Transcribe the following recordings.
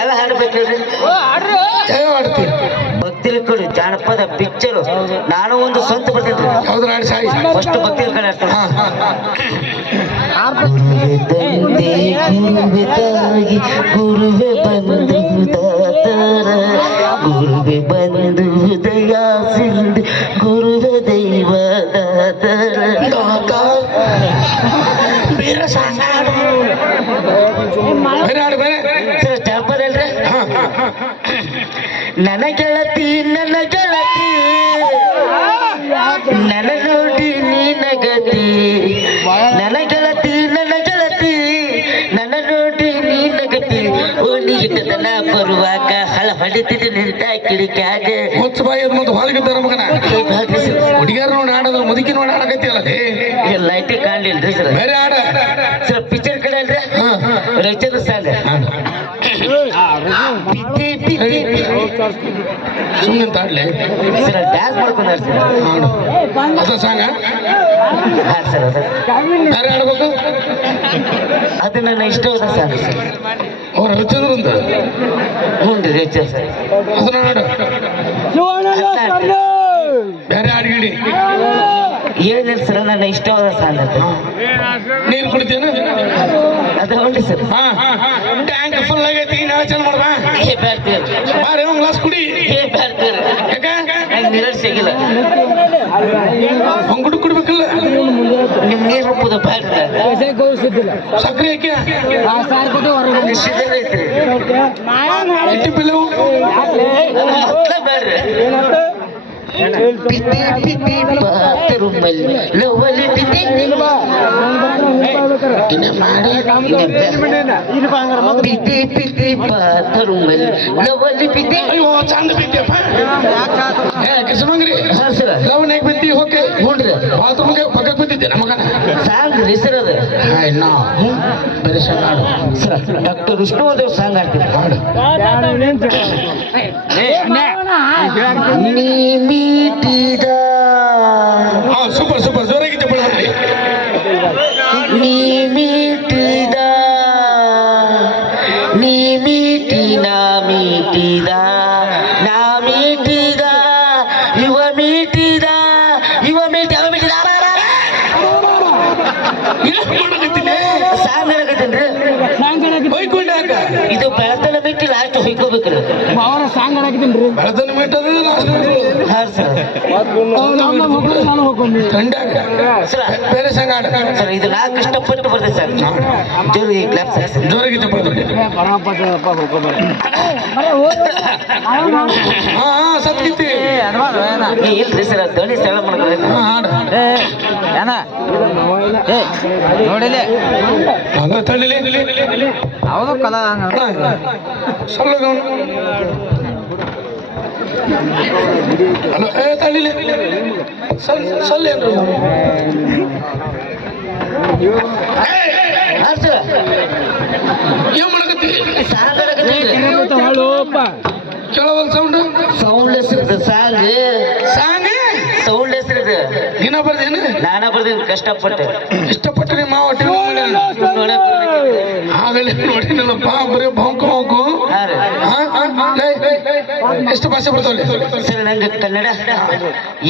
ಎಲ್ಲ ಆಡ್ತೀವಿ ಕಡೆ ಜಾನಪದ ಪಿಕ್ಚರ್. ನಾನು ಒಂದು ಸ್ವಂತ ಬರ್ತೀನಿ ಆಡಿ ಸಾಯಿ ಫಸ್ಟ್ ಕಡೆ ಆಡ್ತೀನಿ ಗುರುವೆ ತಂದೆ ನನ್ನ ನೋಡಿ ನೀನಗತಿ ನನ್ನ ಗೆಳತಿ ನನ್ನ ಗೆಳತಿ ನನ್ನ ನೋಡಿ ನೀನಗತಿ ಓಣಿ ಹಿಟ್ಟದನ ಬರುವಾಗ ಹಳ ಹೊಡಿತಿದ್ದು ನಿಂತ ಕಿಡಿಕ್ಯಾಗ. ಮುಚ್ಚ ಬಾಯಿ ಮತ್ತೆ ಹೊರಗಿದ್ದಾರ ಮಗನ? ಹುಡುಗಿಯರು ನೋಡಿ ಆಡೋದ್ರ ಮುದುಕಿ ನೋಡಿ ಆಡಕತ್ತಿಯಲ್ಲ ಲೇ ಲೈಟೇ ಕಾಣಲಿಲ್ಲ ಸರ್. ಬೇರೆ ಆಡ. ಸರ್ ಪಿಕ್ಚರ್ ಕಡೆ ಅಲ್ರಿ. ರೈತರು ಬಿದ್ದಿ ಸುಮ್ಮನೆ ತಾಡ್ಲೆ ಸರ್ ಡ್ಯಾನ್ಸ್ ಮಾಡ್ಕೊಂಡಾರ ಸರ್ ಆಡು ಅದ ಸಾಂಗ ಹಾ ಸರ್ ಅದ ಯಾರು ಅದು ನನ್ನ ಇಷ್ಟ ಸಾಂಗ್ ಸರ್ ಅವ್ರ ಹಚ್ಚದ್ರಿಂದ ಹ್ಞೂ ರೀ ರೈತರು ಸರ್ ಅದನ್ನ ಬೇರೆ ಆಡ್ಗಿಡಿ ಏನಿಲ್ಲ ಸರ್ ನನ್ನ ಇಷ್ಟವಾದ ಸಾಲ ನೀನ್ ನೀರು ಕುಡಿತೇನು ಅದು ಸರ್. ಟ್ಯಾಂಕ್ ಫುಲ್ ಆಗೈತಿ ಬಾರಿ ಒಂದ್ ಗ್ಲಾಸ್ ಕುಡಿ. ನಂಗೆ ಸಿಗಿಲ್ಲ ಒಂದ್ ಗುಡು ಕುಡ್ಬೇಕಲ್ಲ? ನಿಮ್ ನೀರು ಸಕ್ಕರೆ ಹಾಕಿ ಬ್ಯಾಡ್ರಿ. ಲವನ್ ಹೇಗ್ ಸರ್ ಡಾಕ್ಟರ್ ವಿಷ್ಣುದೇವ್ ಸಾಂಗ್ ಆಡು ನೀ ಮೀಟಿದ ಹಾ ಬಿಟ್ಟು ಲಾಸ್ಟ್ ಹೊಯ್ಕೋಬೇಕ್ರಿ ಬೆಳತನ ಮೆಟ್ಟದ ಲಾಸ್ಟ್ ಹಾ ಸರ್. ತಂಡ್ಯಾಗ ಸರ್ ಬೇರೆ ಸಾಂಗ್ ಆಡ ಸರ್ ಇದು ನಾಲ್ಕು ಇಷ್ಟಪಟ್ಟು ಬರ್ತದೆ ಸರ್. ಜೋರಿ clap sir. ಜೋರಾಗಿ ಚಪ್ಪಳ ಹಾ ನೀ ಇಲ್ರಿ ಸರ್ ಸ್ಥಳ ಮಾಡ್ಬೇಕು ಹಾ ಆಡ ನೋಡಿಲಿ? ಅದು ತಳ್ಳಿಲಿ. ಹೌದು ಕಲಾ ಸಲ್ಲ ಕೇಳವಲ್ ಸೌಂಡ್ ಸೌಂಡ್ಲೆಸ್ ಇರ್ತದೆ ಸಾಂಗ್ ಸಾಂಗ್? ಸೌಂಡ್ಲೆಸ್ ಇರ್ತದೆ ದಿನ ಬರ್ದೇನು? ನಾನ ಬರ್ತೀನಿ ಕಷ್ಟಪಟ್ಟು. ಇಷ್ಟಪಟ್ಟು ನಿಮ್ಮ ಬರ್ಬೇಕು. ಆಗಲೇ ನೋಡಿ ಬರೀ ಬಾಂಕು ಬಾಂಕು ಹಾ ರೀ. ಹಾ, ಹಾ, ಹಾ, ಲೇ, ಎಷ್ಟು ಭಾಷೆ ಬರ್ತಾವೆ ಸರ್ ನಂಗೆ Kannada.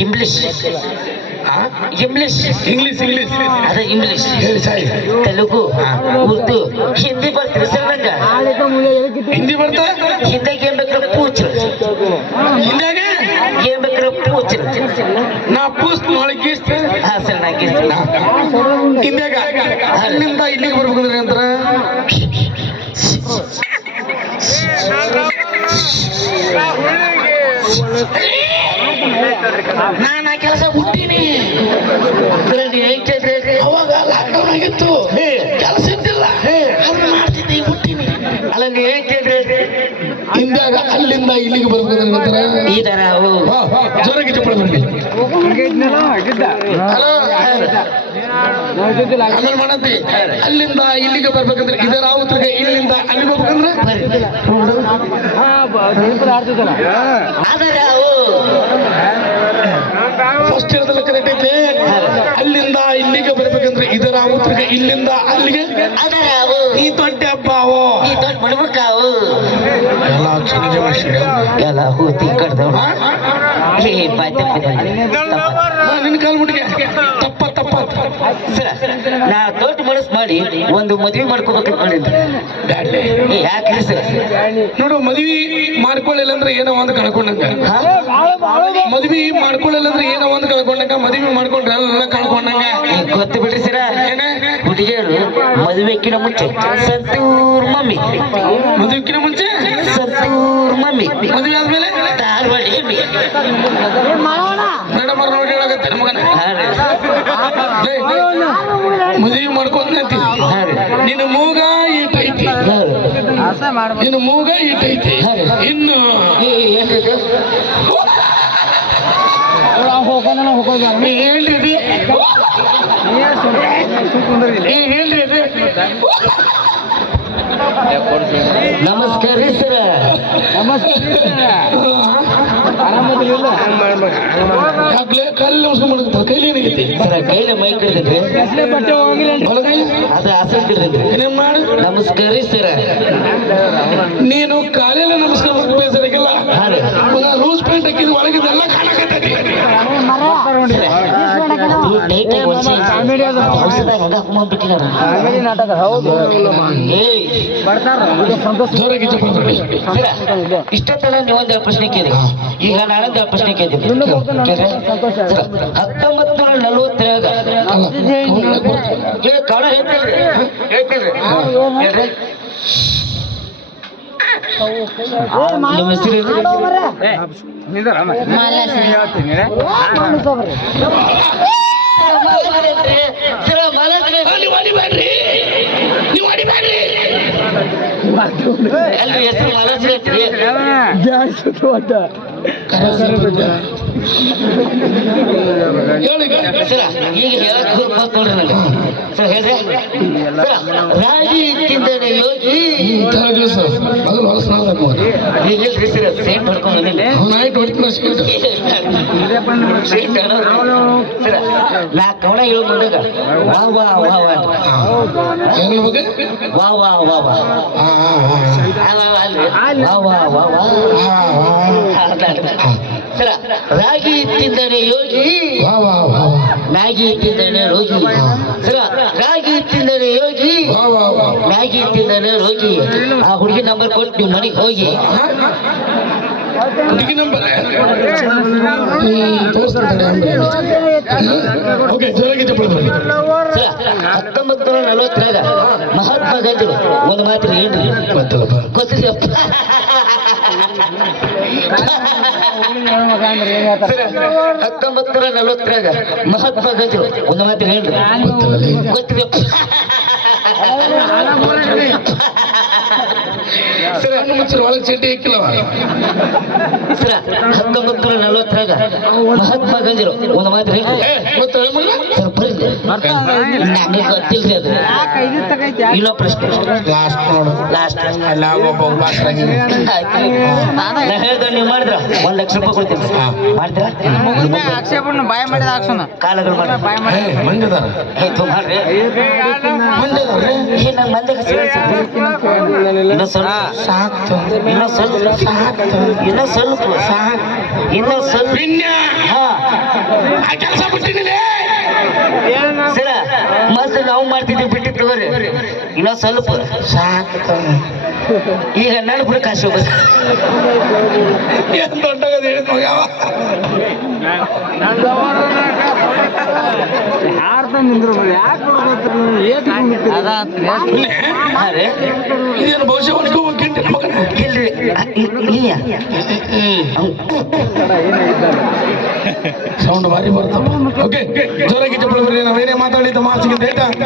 English English English English ಅದೇ ಇಂಗ್ಲಿಷ್ ತೆಲುಗು ಉರ್ದು ಹಿಂದಿ ಬರ್ತದೆ ಸರ್ ನಂಗೆ ಹಿಂದಿ ಬರ್ತಾ? ಹಿಂದಾಗ ಏನ್ ಬೇಕಾದ್ರೆ ಪೂಚ. ಹಿಂದ್ಯಾಗ ಏನ್ ಬೇಕಾದ್ರೆ ಪೂಚ್. ನಾ ಪೂಸ್ ನಾಳೆ ಗೀಸ್ಟ್ ಹಾ ಸರ್ ನಂಗೆ ಹಿಂದಾಗ? ಅಲ್ಲಿಂದ ಇಲ್ಲಿಗೆ ಬರ್ಬೇಕಂದ್ರೆ ಅಂತಾರ ನಾನು ಆ ಕೆಲಸ ಹುಟ್ಟಿನಿ. ಅವಾಗ ಲಾಕ್ಡೌನ್ ಆಗಿತ್ತು. ಕೆಲಸ ಇದ್ದಿಲ್ಲ. ಅದನ್ನ ಮಾಡ್ತಿದ್ದೆ ಹುಟ್ಟಿನಿ. ಅಲ್ಲ ನೀ ಏನ್ ಕೇಳ್ರಿ ಹಿಂದ್ಯಾಗ ಅಲ್ಲಿಂದ ಇಲ್ಲಿಗೆ ಬರ್ಬೇಕಂದ್ರೆ ಅಂತಾರ ಈ ತರ ಜೋರಾಗಿ ಚಪ್ಪಳ ಬನ್ನಿ ಹಲೋ. ಅಲ್ಲಿಂದ ಇಲ್ಲಿಗೆ ಬರ್ಬೇಕಂದ್ರೆ ಇದರ ಆವತ್ತಿಗೆ ಇಲ್ಲಿಂದ ಅಲ್ಲಿಗೆ ಹೋಗ್ಬೇಕಂದ್ರೆ ಆದರೆ ಅವು ಫಸ್ಟ್ ಹೇಳಿದ್ರೆ ಕರೆಕ್ಟ್ ಐತಿ. ಅಲ್ಲಿಂದ ಇಲ್ಲಿಗೆ ಬರ್ಬೇಕಂದ್ರೆ ಇದರ ಆವತ್ತಿಗೆ ಇಲ್ಲಿಂದ ಅಲ್ಲಿಗೆ ಅದರ ಅವು ಈ ದೊಡ್ಡ ಹಬ್ಬ ಅವು ಈ ದೊಡ್ಡ ಬಡಬಕ್ಕಾವು ಕಳ್ಸಿದ್ದೆ ಎಲ್ಲ ಹೂತಿ ಕಡ್ದವ್. ನಿನ್ನ ಕಾಲ್ ತಪ್ಪ ತಪ್ಪ. ಸರ ನಾ ದೊಡ್ಡ ಮನಸ್ಸು ಮಾಡಿ ಒಂದು ಮದ್ವೆ ಮಾಡ್ಕೋಬೇಕಂತ ಮಾಡಿದ್ರಿ ಯಾಕ್ರಿ ಸರ್? ನೋಡು ಮದ್ವಿ ಮಾಡ್ಕೊಳ್ಳಿಲ್ಲ ಅಂದ್ರೆ ಏನೋ ಒಂದು ಕಳ್ಕೊಂಡಂಗ. ಮದ್ವಿ ಮಾಡ್ಕೊಳ್ಳಿಲ್ಲ ಅಂದ್ರೆ ಏನೋ ಒಂದು ಕಳ್ಕೊಂಡಂಗ ಮದ್ವಿ ಮಾಡ್ಕೊಂಡ್ರೆ ಎಲ್ಲ ಕಳ್ಕೊಂಡಂಗ. ಗೊತ್ತು ಬಿಡ್ರಿ ಸರ. ಏನ? ಹುಡುಗಿಯರು ಮದುವೆಕ್ಕಿನ ಮುಂಚೆ ಸಂತೂರ್ ಮಮ್ಮಿ. ಮದುವೆಕ್ಕಿನ ಮುಂಚೆ? ಸಂತೂರ್ ಮಮ್ಮಿ. ಮದುವೆ ಆದ್ಮೇಲೆ? ಧಾರವಾಡಿ. ಮೇಡಮ್ ಅವ್ರು ನೋಡಿ ಹೇಳಕತ್ತೆ ಮಗನ. ಮದ್ವಿ ಮಾಡ್ಕೊಂಡಂತಿ ಹಾ ನಿನ್ನ ಮೂಗ ಇಟ್ಟೈತಿ. ಮಾಡ್ಬೇಕು ನಿನ್ನ ಮೂಗ ಇಟ್ಟೈತಿ. ಇನ್ನು? ನೀ ಹೇಳ್ರಿ ಹೇಳ್ರಿ ಇದು? ನಮಸ್ಕಾರ ರೀ ಸರ ಯಾಕ್ಲೆ ಕಲ್ಲು ಕೈಲಿ ಏನಾಗೈತಿ? ಸರ ಕೈಲ ಮೈ ಕಡ್ದೈತ್ರಿ. ಅದ ಅದು ಆಸೆ ಕಡ್ದೈತ್ರಿ. ಏನೇನ್ ಮಾಡು? ನಮಸ್ಕಾರ ರೀ ಸರ. ನೀನು ಕಾಲೆಲ್ಲ ನಾಟಕ ಹೌದು ಇಷ್ಟೊತ್ತನ ನೀವೊಂದು ಪ್ರಶ್ನೆ ಕೇಳಿ ಈಗ ನಾನೊಂದು ಪ್ರಶ್ನೆ ಸರ, ಹತ್ತೊಂಬತ್ತು ನೂರ ನಲವತ್ತರಾಗ ಕಾಣ ನಿಮ್ಮ ಹೆಸರು ಸರ ಅಲ್ರಿ ಹೆಸರು ಈಗ ನನಗೆ ಹೇಳ್ರಿ ರಾಗಿ ತಿಂದನೆ ಯೋಗಿ ತಲೆಗೆ ಸರ್, ಅದು. ಸರ ನಾ ಕವನ ಹೇಳುದು ಮುಂದಾಗ ವಾ ವಾ ವಾ ವಾ? ವಾ ವಾ ವಾ ವಾ. ವಾ, ವಾ ವಾ ವಾ. ಸರ ರಾಗಿ ಇತ್ತಿದ್ದಾನೆ ಯೋಗಿ. ವಾ, ವಾ, ವಾ, ವಾ. ಮ್ಯಾಗಿ ತಿಂದನೆ ರೋಗಿ. ಸರ ರಾಗಿ ಇತ್ತಿದ್ದಾನೆ ಯೋಗಿ. ಮ್ಯಾಗಿ ತಿಂದನೆ ರೋಗಿ. ಆ ಹುಡುಗಿ ನಂಬರ್ ಕೊಟ್ಟು ನೀವು ಮನೆಗೆ ಹೋಗಿ. ಹುಡುಗಿ ನಂಬರ್ ಓಕೆ ಜೋರಾಗಿ ಚಪ್ಪಾಳೆ ಹತ್ತೊಂಬತ್ತು ನೂರ ನಲವತ್ತರಾಗ ಮಹಾತ್ಮ ಗಾಂಧಿ ಒಂದು ಮಾತ್ರ ಏನ್ರಿ ಗೊತ್ತಲ್ಲಪ್ಪ ಗೊತ್ತಿದೆ ಹತ್ತೊಂಬತ್ತು ನೂರ ನಲವತ್ತರಾಗ ಮಹಾತ್ಮ ಗಾಂಧಿ ಒಂದು ಮಾತ್ರ ಹೇಳ್ರಿ ಗೊತ್ತಲ್ಲ ಹಣ್ಣು ಮುಚ್ಚರು ಒಳಗೆ ಸರ ಹತ್ತೊಂಬತ್ತು ನೂರ ನಲವತ್ತರಾಗ ಮಹಾತ್ಮ ಒಂದು ಮಾತು ಸರ್ ಬರ್ರಿ ನನಗೆ ಗೊತ್ತಿಲ್ರಿ ಅದು ಇನ್ನೊಂದು ಪ್ರಶ್ನೆ ಲಾಸ್ಟ್ ನೋಡು ನಾ ಹೇಳ್ದ ನೀವು ಮಾಡಿದ್ರ ಒಂದ್ ಲಕ್ಷ ರೂಪಾಯಿ ಕೊಡ್ತೀನಿ ಹಾ. ಮಾಡ್ತೀರಾ ಆಕ್ಷೇಪಣ ಬಾಯ್ ಮಾಡಿದ ಕಾಲಗಳು ಮಾಡಿ ಬಾಯ್ ಮಾಡ್ರಿ ಏ ಮಂದಿಗೆ ಸಾಕ್ತು. ಇನ್ನೂ ಸ್ವಲ್ಪ ಸಾಕ್ತು. ಇನ್ನೂ ಸ್ವಲ್ಪ. ಇನ್ನೂ ಸ್ವಲ್ಪ. ಕೆಲಸ ಬಿಟ್ಟಿನಿಲೆ ಸರ ಮತ್ತೆ ನಾವು ಮಾಡ್ತಿದ್ವಿ ಬಿಟ್ಟು ತಗೋರಿ. ಇನ್ನ ಸ್ವಲ್ಪ. ಸಾಕ್ತು. ಈಗ ನನ್ನ ಬಿಡ ಕಾಶಿ ದೊಡ್ಡ ಯಾರು ತಂದಿದ್ರು ಯಾಕೆ ಸೌಂಡ್ ಭಾರಿ ಬರ್ತಪ್ಪ. ಓಕೆ ಜೋರಾಗಿ ಚಪ್ಪಳ ಬರ್ರಿ ನಾವೇನೇ ಮಾತಾಡಿದ್ದ ಮಾತಿಗೆ ಡೇಟಾ